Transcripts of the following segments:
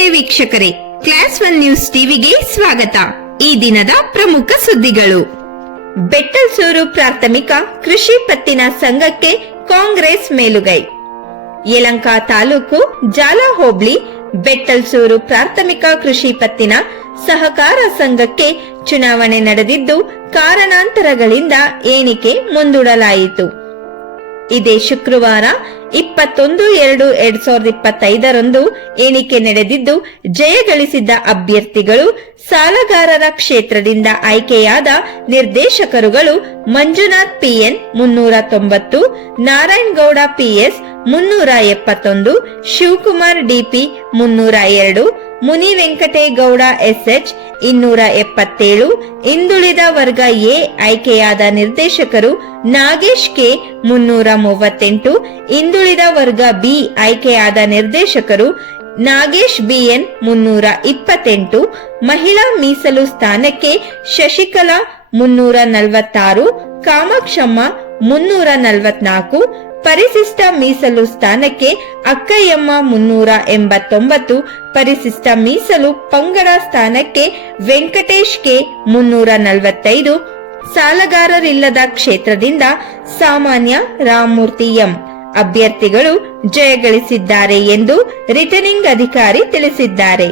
ನಮಸ್ತೆ ವೀಕ್ಷಕರೇ, class 1 news ಟಿವಿಗೆ ಸ್ವಾಗತ. ಈ ದಿನದ ಪ್ರಮುಖ ಸುದ್ದಿಗಳು. ಬೆಟ್ಟಲ್ಸೂರು ಪ್ರಾಥಮಿಕ ಕೃಷಿ ಪತ್ತಿನ ಸಂಘಕ್ಕೆ ಕಾಂಗ್ರೆಸ್ ಮೇಲುಗೈ. ಯಲಹಂಕ ತಾಲೂಕು ಜಾಲ ಹೋಬಳಿ ಬೆಟ್ಟಲ್ಸೂರು ಪ್ರಾಥಮಿಕ ಕೃಷಿ ಪತ್ತಿನ ಸಹಕಾರ ಸಂಘಕ್ಕೆ ಚುನಾವಣೆ ನಡೆದಿದ್ದು ಕಾರಣಾಂತರಗಳಿಂದ ಎಣಿಕೆ ಮುಂದೂಡಲಾಯಿತು. ಇದೇ ಶುಕ್ರವಾರ 21/2/2025 ಎಣಿಕೆ ನಡೆದಿದ್ದು ಜಯಗಳಿಸಿದ್ದ ಅಭ್ಯರ್ಥಿಗಳು ಸಾಲಗಾರರ ಕ್ಷೇತ್ರದಿಂದ ಆಯ್ಕೆಯಾದ ನಿರ್ದೇಶಕರುಗಳು Manjunath PN 390, Narayanagowda PS 371, Shivakumar DP 302, Muni Venkategowda SH 277. ಹಿಂದುಳಿದ ವರ್ಗ ಎ ಆಯ್ಕೆಯಾದ ನಿರ್ದೇಶಕರು ನಾಗೇಶ್ ಕೆ 338, ಹಿಂದುಳಿದ ವರ್ಗ ಬಿ ಆಯ್ಕೆಯಾದ ನಿರ್ದೇಶಕರು ನಾಗೇಶ್ ಬಿಎನ್ 328, ಮಹಿಳಾ ಮೀಸಲು ಸ್ಥಾನಕ್ಕೆ ಶಶಿಕಲಾ 346, ಕಾಮಾಕ್ಷಮ್ಮ 344, ಪರಿಶಿಷ್ಟ ಮೀಸಲು ಸ್ಥಾನಕ್ಕೆ ಅಕ್ಕಯ್ಯಮ್ಮ 389, ಪರಿಶಿಷ್ಟ ಮೀಸಲು ಪಂಗಡ ಸ್ಥಾನಕ್ಕೆ ವೆಂಕಟೇಶ್ ಕೆ 345, ಸಾಲಗಾರರಿಲ್ಲದ ಕ್ಷೇತ್ರದಿಂದ ಸಾಮಾನ್ಯ ರಾಮಮೂರ್ತಿ ಎಂ ಅಭ್ಯರ್ಥಿಗಳು ಜಯಗಳಿಸಿದ್ದಾರೆ ಎಂದು ರಿಟರ್ನಿಂಗ್ ಅಧಿಕಾರಿ ತಿಳಿಸಿದ್ದಾರೆ.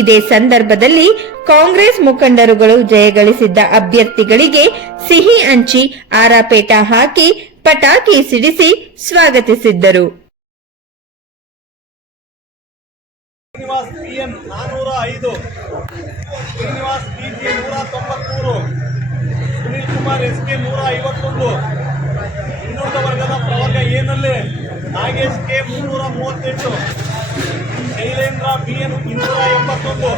ಇದೇ ಸಂದರ್ಭದಲ್ಲಿ ಕಾಂಗ್ರೆಸ್ ಮುಖಂಡರುಗಳು ಜಯಗಳಿಸಿದ್ದ ಅಭ್ಯರ್ಥಿಗಳಿಗೆ ಸಿಹಿ ಹಂಚಿ ಆರಾಪೇಟ ಹಾಕಿ ಪಟಾಕಿ ಸಿಡಿಸಿ ಸ್ವಾಗತಿಸಿದ್ದರು. Srinivas PN 405, Srinivas PG 193, Sunil Kumar SK 151, ಹಿಂದುಳಿದ ವರ್ಗದ ಪ್ರವರ್ಗ ಎನಲ್ಲಿ ನಾಗೇಶ್ ಕೆ 338, ಶೈಲೇಂದ್ರ ಬಿಎನ್ 281,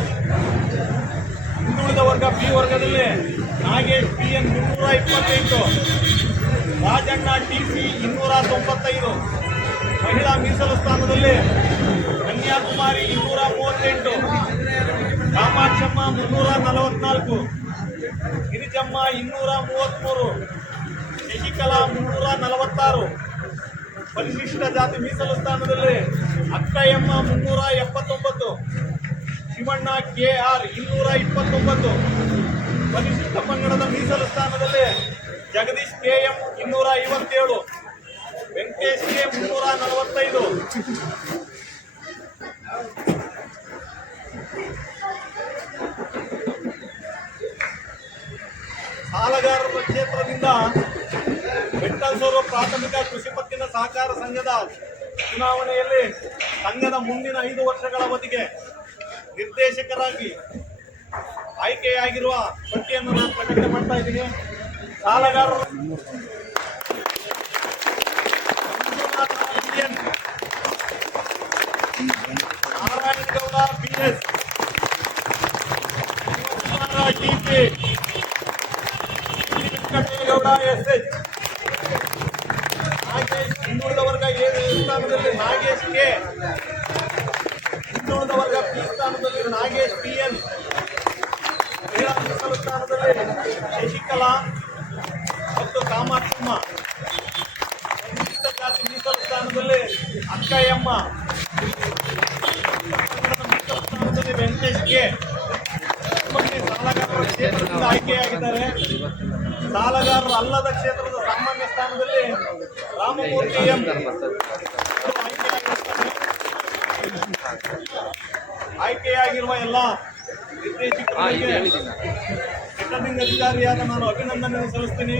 ಹಿಂದುಳಿದ ವರ್ಗ ಬಿ ವರ್ಗದಲ್ಲಿ ನಾಗೇಶ್ ಪಿಎನ್ 328, ರಾಜಣ್ಣ ಟಿಸಿ 295, ಮಹಿಳಾ ಮೀಸಲು ಸ್ಥಾನದಲ್ಲಿ ಕನ್ಯಾಕುಮಾರಿ 238, ಕಾಮಾಕ್ಷಮ್ಮ 344, ಗಿರಿಜಮ್ಮ 233, ಶಶಿಕಲಾ 346, ಪರಿಶಿಷ್ಟ ಜಾತಿ ಮೀಸಲು ಸ್ಥಾನದಲ್ಲಿ ಅಕ್ಕಯ್ಯಮ್ಮ 379, ಶಿವಣ್ಣ ಕೆಆರ್ 229, ಪರಿಶಿಷ್ಟ ಪಂಗಡದ ಮೀಸಲು ಸ್ಥಾನದಲ್ಲಿ ಜಗದೀಶ್ ಕೆಎಂ 257, ವೆಂಕಟೇಶ್ ಕೆ 345, ಸಾಲಗಾರರ ಕ್ಷೇತ್ರದಿಂದ ಬೆಟ್ಟಲ್ಸೂರು ಪ್ರಾಥಮಿಕ ಕೃಷಿ ಪತ್ತಿನ ಸಹಕಾರ ಸಂಘದ ಚುನಾವಣೆಯಲ್ಲಿ ಸಂಘದ ಮುಂದಿನ 5 ವರ್ಷಗಳ ಅವಧಿಗೆ ನಿರ್ದೇಶಕರಾಗಿ ಆಯ್ಕೆಯಾಗಿರುವ ಪಟ್ಟಿಯನ್ನು ನಾನು ಪ್ರಕಟಣೆ ಮಾಡ್ತಾ ಇದ್ದೀನಿ. ಸಾಲಗಾರರು Narayanagowda B S, D P, Venkategowda S H, Nagesh ಹಿಂದುಳಿದ ವರ್ಗ ಎ ಸ್ಥಾನದಲ್ಲಿ ನಾಗೇಶ್ ಕೆ, ಹಿಂದುಳಿದ ವರ್ಗ ಪಿ ಸ್ಥಾನದಲ್ಲಿ ನಾಗೇಶ್ ಪಿಎನ್, ಮಹಿಳಾ ಮೀಸಲು ಸ್ಥಾನದಲ್ಲಿ ಶಶಿಕಲಾ ಮತ್ತು ಕಾಮಾಕ್ಷಮ್ಮ, ಪರಿಶಿಷ್ಟ ಜಾತಿ ಮೀಸಲು ಸ್ಥಾನದಲ್ಲಿ ಅಕ್ಕಯ್ಯಮ್ಮ, ಮೀಸಲು ಸ್ಥಾನದಲ್ಲಿ ವೆಂಕಟೇಶ್ ಕೆ. ಸಾಲಗಾರರ ಕ್ಷೇತ್ರದಿಂದ ಆಯ್ಕೆಯಾಗಿದ್ದಾರೆ. ಸಾಲಗಾರರು ಅಲ್ಲದ ಕ್ಷೇತ್ರದ ಸಾಮಾನ್ಯ ಸ್ಥಾನದಲ್ಲಿ ರಾಮಮೂರ್ತಿ ಎಂ ಆಯ್ಕೆಯಾಗಿರುವ ಎಲ್ಲ ನಿರ್ದೇಶಕರಿಗೆ ರಿಟರ್ನಿಂಗ್ ಅಧಿಕಾರಿಯಾದ ನಾನು ಅಭಿನಂದನೆ ಸಲ್ಲಿಸ್ತೀನಿ.